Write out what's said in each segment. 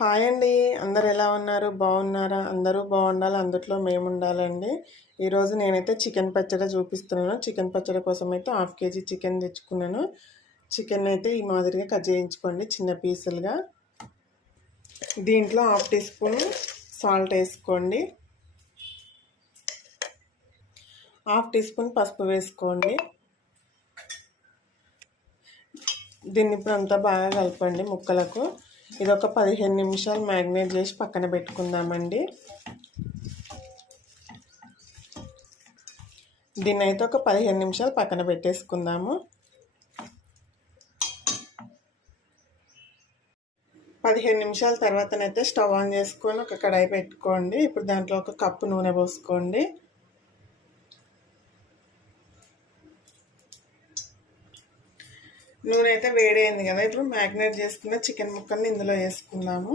Hi అండి. అందరు ఎలా ఉన్నారు? బాగున్నారా? అందరూ బాగుండాలి, అందుట్లో మేము ఉండాలండి. ఈరోజు నేనైతే చికెన్ పచ్చడి చూపిస్తున్నాను. చికెన్ పచ్చడి కోసం అయితే 1/2 కేజీ చికెన్ తెచ్చుకున్నాను. చికెన్ అయితే ఈ మాదిరిగా కట్ చేయించుకోండి చిన్న పీసులుగా. దీంట్లో 1/2 టీ స్పూన్ సాల్ట్ వేసుకోండి. 1/2 టీ స్పూన్ పసుపు వేసుకోండి. దీన్ని ఇప్పుడు అంతా బాగా కలపండి ముక్కలకు. ఇది ఒక 15 నిమిషాలు మ్యారినేట్ చేసి పక్కన పెట్టుకుందామండి. దీన్ని అయితే ఒక 15 నిమిషాలు పక్కన పెట్టేసుకుందాము. 15 నిమిషాల తర్వాతనైతే స్టవ్ ఆన్ చేసుకొని ఒక కడాయి పెట్టుకోండి. ఇప్పుడు దాంట్లో ఒక కప్పు నూనె పోసుకోండి. నూనె అయితే వేడైంది కదా. ఇప్పుడు మ్యారినేట్ చేసుకున్న చికెన్ ముక్కల్ని ఇందులో వేసుకుందాము.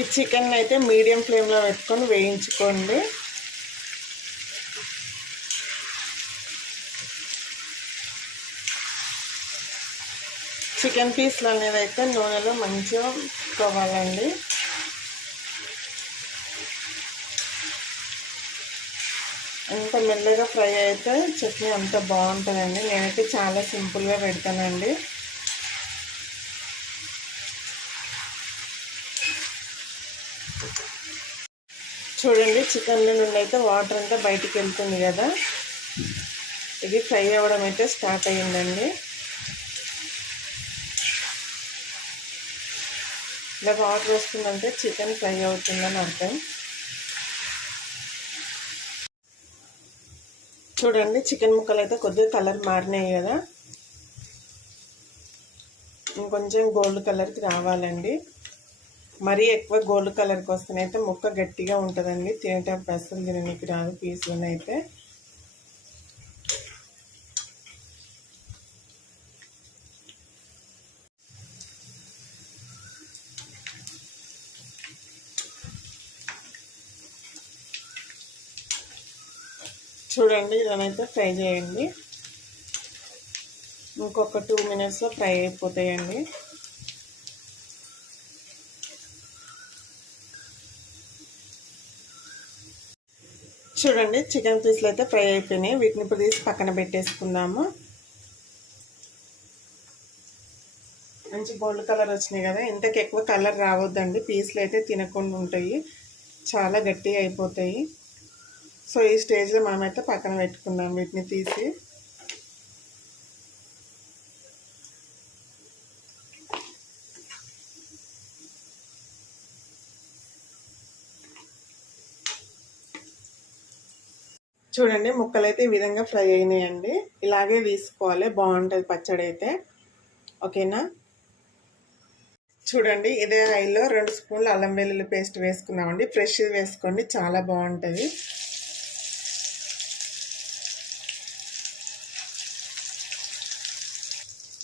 ఈ చికెన్ అయితే మీడియం ఫ్లేమ్లో పెట్టుకొని వేయించుకోండి. చికెన్ పీస్లు అనేది అయితే నూనెలో మంచిగా కోవాలండి. అంత మెల్లగా ఫ్రై అయితే చట్నీ అంత బాగుంటుందండి. నేనైతే చాలా సింపుల్గా పెడతానండి. చూడండి, చికెన్లో నుండి అయితే వాటర్ అంతా బయటికి వెళ్తుంది కదా. ఇది ఫ్రై అవ్వడం అయితే స్టార్ట్ అయ్యిందండి. ఇలా వాటర్ వస్తుందంటే చికెన్ ఫ్రై అవుతుందని అర్థం. చూడండి, చికెన్ ముక్కలు అయితే కొద్దిగా కలర్ మారినాయి కదా. ఇంకొంచెం గోల్డ్ కలర్కి రావాలండి. మరీ ఎక్కువ గోల్డ్ కలర్కి వస్తేనైతే ముక్క గట్టిగా ఉంటుందండి. తినేటప్పుడు అస్సలు తినడానికి రాదు పీసులనైతే. చూడండి, ఇదనైతే ఫ్రై చేయండి. ఇంకొక 2 మినిట్స్లో ఫ్రై అయిపోతాయండి. చూడండి, చికెన్ పీస్లు అయితే ఫ్రై అయిపోయినాయి. వీటిని ఇప్పుడు తీసి పక్కన పెట్టేసుకుందాము. మంచి గోల్డ్ కలర్ వచ్చినాయి కదా. ఇంతకు ఎక్కువ కలర్ రావద్దండి, పీస్లు అయితే తినకుండా ఉంటాయి, చాలా గట్టిగా అయిపోతాయి. సో ఈ స్టేజ్లో మనమైతే పక్కన పెట్టుకుందాం వీటిని తీసి. చూడండి, ముక్కలు అయితే ఈ విధంగా ఫ్రై అయినాయండి. ఇలాగే తీసుకోవాలి, బాగుంటుంది పచ్చడి అయితే. ఓకేనా? చూడండి, ఇదే ఆయిల్లో 2 స్పూన్లు అల్లం వెల్లుల్లి పేస్ట్ వేసుకున్నామండి. ఫ్రెష్ వేసుకోండి, చాలా బాగుంటుంది.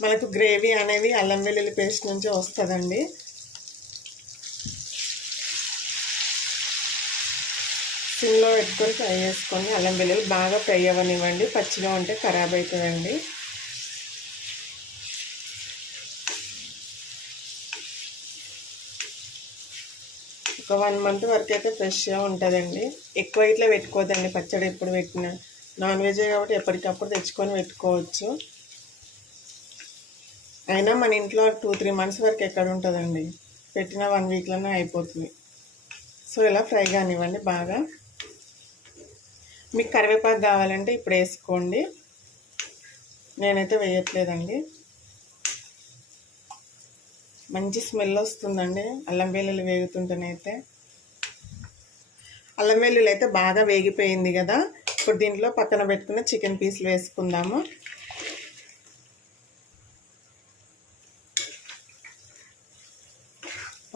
మనకు గ్రేవీ అనేది అల్లం వెల్లుల్లి పేస్ట్ నుంచి వస్తుందండి. సిమ్లో పెట్టుకొని ఫ్రై చేసుకోండి. అల్లం వెల్లుల్లి బాగా ఫ్రై అవ్వనివ్వండి, పచ్చిగా ఉంటే ఖరాబ్ అవుతుందండి. ఒక 1 మంత్ వరకు అయితే ఫ్రెష్గా ఉంటుందండి. ఎక్కువ ఇట్లా పెట్టుకోవద్దండి పచ్చడి. ఎప్పుడు పెట్టినా నాన్ వెజ్ కాబట్టి ఎప్పటికప్పుడు తెచ్చుకొని పెట్టుకోవచ్చు. అయినా మన ఇంట్లో 2-3 మంత్స్ వరకు ఎక్కడ ఉంటుందండి, పెట్టిన 1 వీక్లోనే అయిపోతుంది. సో ఇలా ఫ్రై కానివ్వండి బాగా. మీకు కరివేపాకు కావాలంటే ఇప్పుడు వేసుకోండి, నేనైతే వేయట్లేదండి. మంచి స్మెల్ వస్తుందండి అల్లం వెల్లుల్లి వేగుతుంటేనైతే. అల్లం వెల్లుల్లి అయితే బాగా వేగిపోయింది కదా. ఇప్పుడు దీంట్లో పక్కన పెట్టుకున్న చికెన్ పీసులు వేసుకుందాము.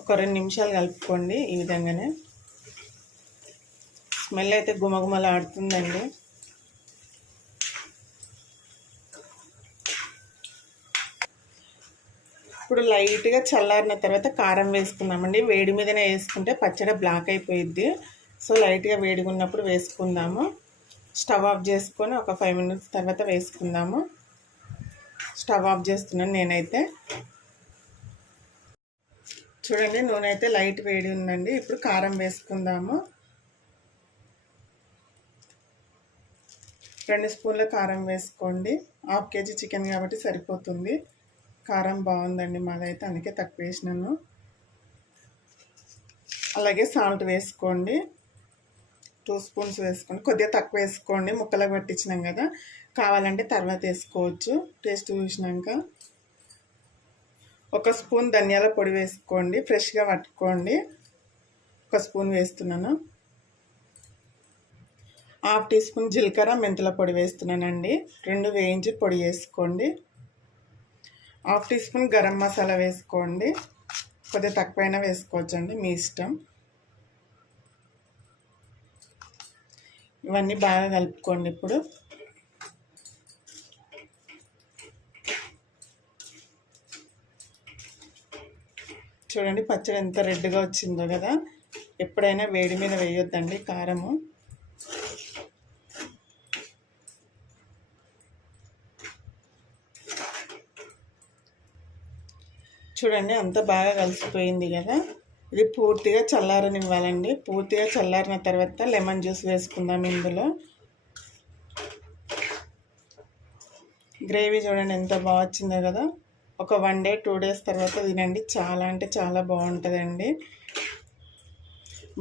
ఒక 2 నిమిషాలు కలుపుకోండి ఈ విధంగానే. స్మెల్ అయితే గుమగుమలాడుతుందండి. ఇప్పుడు లైట్గా చల్లారిన తర్వాత కారం వేసుకున్నామండి. వేడి మీదనే వేసుకుంటే పచ్చడి బ్లాక్ అయిపోయిద్ది. సో లైట్గా వేడిగా ఉన్నప్పుడు వేసుకుందాము. స్టవ్ ఆఫ్ చేసుకొని ఒక 5 మినిట్స్ తర్వాత వేసుకుందాము. స్టవ్ ఆఫ్ చేస్తున్నాను నేనైతే. చూడండి నూనె అయితే లైట్ వేడి ఉందండి. ఇప్పుడు కారం వేసుకుందాము. 2 స్పూన్ల కారం వేసుకోండి. 1/2 కేజీ చికెన్ కాబట్టి సరిపోతుంది. కారం బాగుందండి మాదైతే, అందుకే తక్కువ వేసినాను. అలాగే సాల్ట్ వేసుకోండి. 2 స్పూన్స్ వేసుకోండి. కొద్దిగా తక్కువ వేసుకోండి, ముక్కలకు పట్టించినాం కదా. కావాలంటే తర్వాత వేసుకోవచ్చు టేస్ట్ చూసినాక. 1 స్పూన్ ధనియాల పొడి వేసుకోండి, ఫ్రెష్గా పట్టుకోండి. 1 స్పూన్ వేస్తున్నాను. 1/2 టీ స్పూన్ జీలకర్ర మెంతుల పొడి వేస్తున్నానండి. 2 వేయించి పొడి వేసుకోండి. 1/2 టీ స్పూన్ గరం మసాలా వేసుకోండి. కొద్దిగా తక్కువైనా వేసుకోవచ్చండి, మీ ఇష్టం. ఇవన్నీ బాగా కలుపుకోండి. ఇప్పుడు చూడండి పచ్చడి ఎంత రెడ్గా వచ్చిందో కదా. ఎప్పుడైనా వేడి మీద వేయొద్దండి కారము. చూడండి అంత బాగా కలిసిపోయింది కదా. ఇది పూర్తిగా చల్లారనివ్వాలండి. పూర్తిగా చల్లారిన తర్వాత లెమన్ జ్యూస్ వేసుకుందాం ఇందులో. గ్రేవీ చూడండి ఎంత బాగా వచ్చిందో కదా. ఒక 1 డే 2 డేస్ తర్వాత తినండి, చాలా అంటే చాలా బాగుంటుందండి.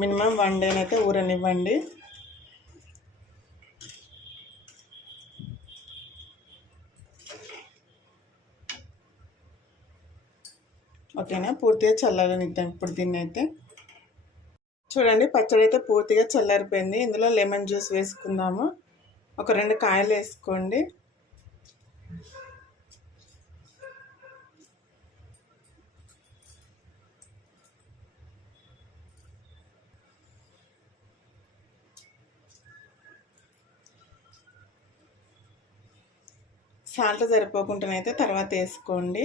మినిమం 1 డేనైతే ఊరనివ్వండి. ఓకేనా, పూర్తిగా చల్లారనిద్దాం ఇప్పుడు దీన్ని అయితే. చూడండి పచ్చడి అయితే పూర్తిగా చల్లారిపోయింది. ఇందులో లెమన్ జ్యూస్ వేసుకుందాము. ఒక 2 కాయలు వేసుకోండి. సాల్ట్ సరిపోకుండానైతే తర్వాత వేసుకోండి.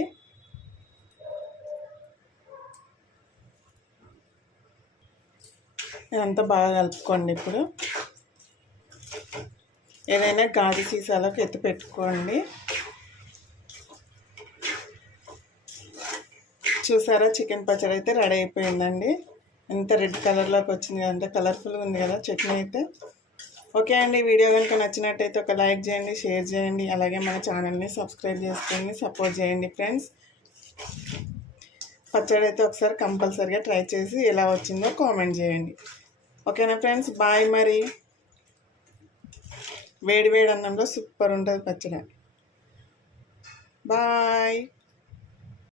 ఇదంతా బాగా కలుపుకోండి. ఇప్పుడు ఏదైనా గాజు సీసాలకు ఎత్తి పెట్టుకోండి. చూసారా చికెన్ పచ్చడి అయితే రెడీ అయిపోయిందండి. ఎంత రెడ్ కలర్లోకి వచ్చింది, అంత కలర్ఫుల్గా ఉంది కదా చట్నీ అయితే. ఓకే అండి, వీడియో కనుక నచ్చినట్టయితే ఒక లైక్ చేయండి, షేర్ చేయండి, అలాగే మన ఛానల్ని సబ్స్క్రైబ్ చేసుకొని సపోర్ట్ చేయండి ఫ్రెండ్స్. పచ్చడి అయితే ఒకసారి కంపల్సరీగా ట్రై చేసి ఎలా వచ్చిందో కామెంట్ చేయండి. ఓకేనా ఫ్రెండ్స్, బాయ్. మరి వేడి వేడి అన్నంలో సూపర్ ఉంటుంది పచ్చడి. బాయ్.